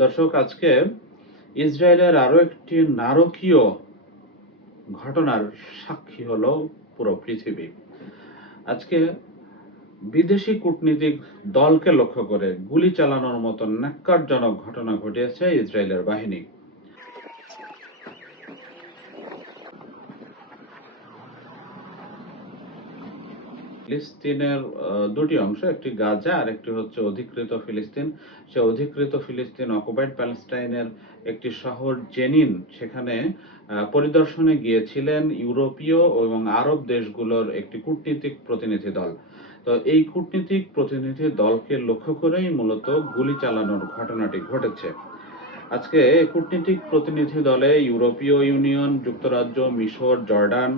দর্শক, আজকে ইসরায়েলের আরো একটি নারকীয় ঘটনার সাক্ষী হলো পুরো পৃথিবী। আজকে বিদেশি কূটনীতিক দলকে লক্ষ্য করে গুলি চালানোর মতো ন্যাক্কারজনক ঘটনা ঘটিয়েছে ইসরায়েলের বাহিনী। ফিলিস্তিনের দুটি অংশ, একটি গাজা আর একটি হচ্ছে অধিকৃত ফিলিস্তিন। সে অধিকৃত ফিলিস্তিন অকুপাইড প্যালেস্টাইনের একটি শহর জেনিন, সেখানে পরিদর্শনে গিয়েছিলেন ইউরোপীয় এবং আরব দেশগুলোর একটি কূটনীতিক প্রতিনিধি দল। তো এই কূটনীতিক প্রতিনিধি দলকে লক্ষ্য করেই মূলত গুলি চালানোর ঘটনাটি ঘটেছে। আজকে কূটনীতিক প্রতিনিধি দলে ইউরোপীয় ইউনিয়ন, যুক্তরাজ্য, মিশর, জর্ডান,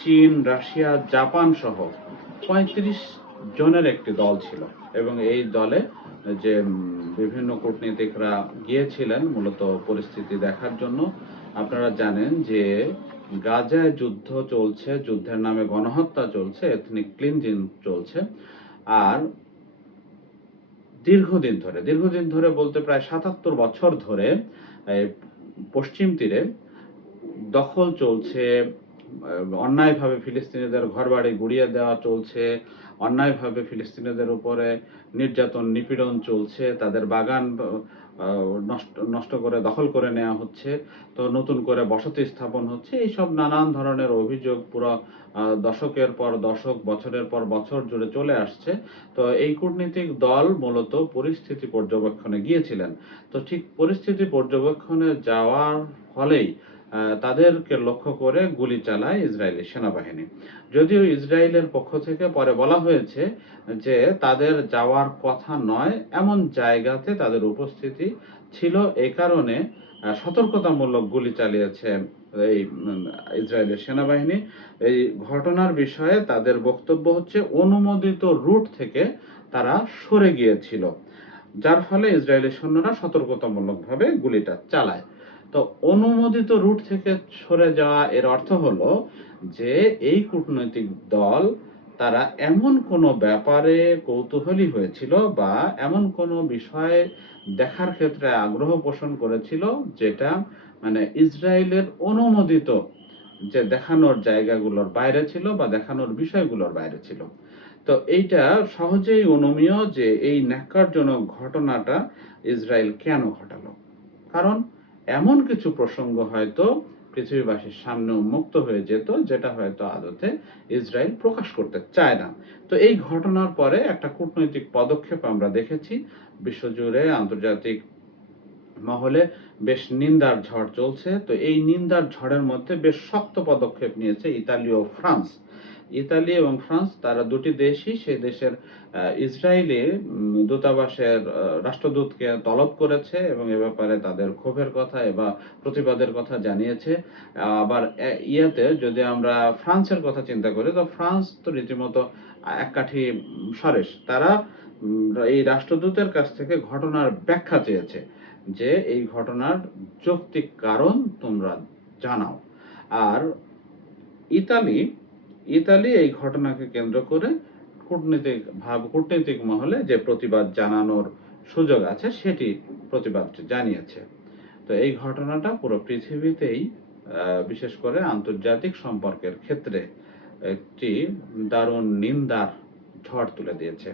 চীন, রাশিয়া, জাপান সহ ৩৫ জনের একটি দল ছিল এবং এই দলে যে বিভিন্ন কূটনীতিকরা গিয়েছিলেন মূলত পরিস্থিতি দেখার জন্য। আপনারা জানেন যে গাজায় যুদ্ধ চলছে, যুদ্ধের নামে গণহত্যা চলছে, এথনিক ক্লিনজিং চলছে। আর দীর্ঘদিন ধরে বলতে প্রায় ৭৭ বছর ধরে পশ্চিম তীরে দখল চলছে, অন্যায়ভাবে ফিলিস্তিনিদের ঘরবাড়ি গুড়িয়ে দেওয়া চলছে, অন্যায়ভাবে ফিলিস্তিনিদের উপরে নির্যাতন নিপীড়ন চলছে, তাদের বাগান নষ্ট করে দখল করে নেওয়া হচ্ছে, তো নতুন করে বসতি স্থাপন হচ্ছে। এইসব নানান ধরনের অভিযোগ পুরো দশকের পর দশক, বছরের পর বছর জুড়ে চলে আসছে। তো এই কূটনীতিক দল মূলত পরিস্থিতি পর্যবেক্ষণে গিয়েছিলেন। তো ঠিক পরিস্থিতি পর্যবেক্ষণে যাওয়ার ফলেই তাদেরকে লক্ষ্য করে গুলি চালায় ইসরায়েলি সেনাবাহিনী। যদিও ইসরায়েলের পক্ষ থেকে পরে বলা হয়েছে যে তাদের যাওয়ার কথা নয়, এমন জায়গাতে তাদের উপস্থিতি ছিল, এই কারণে সতর্কতামূলক গুলি চালিয়েছে এই ইসরায়েলের সেনাবাহিনী। এই ঘটনার বিষয়ে তাদের বক্তব্য হচ্ছে অনুমোদিত রুট থেকে তারা সরে গিয়েছিল, যার ফলে ইসরায়েলি সৈন্যরা সতর্কতামূলকভাবে গুলিটা চালায়। তো অনুমোদিত রুট থেকে সরে যাওয়া এর অর্থ হলো যে এই কূটনৈতিক দল তারা এমন কোনো ব্যাপারে কৌতূহলী হয়েছিল বা এমন কোনো বিষয়ে দেখার ক্ষেত্রে আগ্রহ পোষণ করেছিল যেটা মানে ইসরায়েলের অনুমোদিত যে দেখানোর জায়গাগুলোর বাইরে ছিল বা দেখানোর বিষয়গুলোর বাইরে ছিল। তো এইটা সহজেই অনুমেয় যে এই ন্যাক্কারজনক ঘটনাটা ইসরায়েল কেন ঘটালো। কারণ এমন কিছু প্রসঙ্গ হয়তো পৃথিবীবাসীর সামনে উন্মুক্ত হয়ে যেত যেটা হয়তো আদতে ইসরায়েল প্রকাশ করতে চায় না। তো এই ঘটনার পরে একটা কূটনৈতিক পদক্ষেপ আমরা দেখেছি বিশ্বজুড়ে, আন্তর্জাতিক মহলে বেশ নিন্দার ঝড় চলছে। তো এই নিন্দার ঝড়ের মধ্যে বেশ শক্ত পদক্ষেপ নিয়েছে ইতালি ও ফ্রান্স। ইতালি এবং ফ্রান্স, তারা দুটি দেশই সেই দেশের ইসরায়েলি দূতাবাসের রাষ্ট্রদূতকে তলব করেছে এবং এ ব্যাপারে তাদের ক্ষোভের কথা বা প্রতিবাদের কথা জানিয়েছে। আবার ইয়াতে যদি আমরা ফ্রান্সের কথা চিন্তা করি, তো ফ্রান্স তো রীতিমতো এক কাঠি সরেস। তারা এই রাষ্ট্রদূতের কাছ থেকে ঘটনার ব্যাখ্যা চেয়েছে যে এই ঘটনার যৌক্তিক কারণ তোমরা জানাও। আর ইতালি ইতালি এই ঘটনাকে কেন্দ্র করে কূটনৈতিক মহলে যে প্রতিবাদ জানানোর সুযোগ আছে সেটি প্রতিবাদ জানিয়েছে। তো এই ঘটনাটা পুরো পৃথিবীতেই বিশেষ করে আন্তর্জাতিক সম্পর্কের ক্ষেত্রে একটি দারুণ নিন্দার ঝড় তুলে দিয়েছে।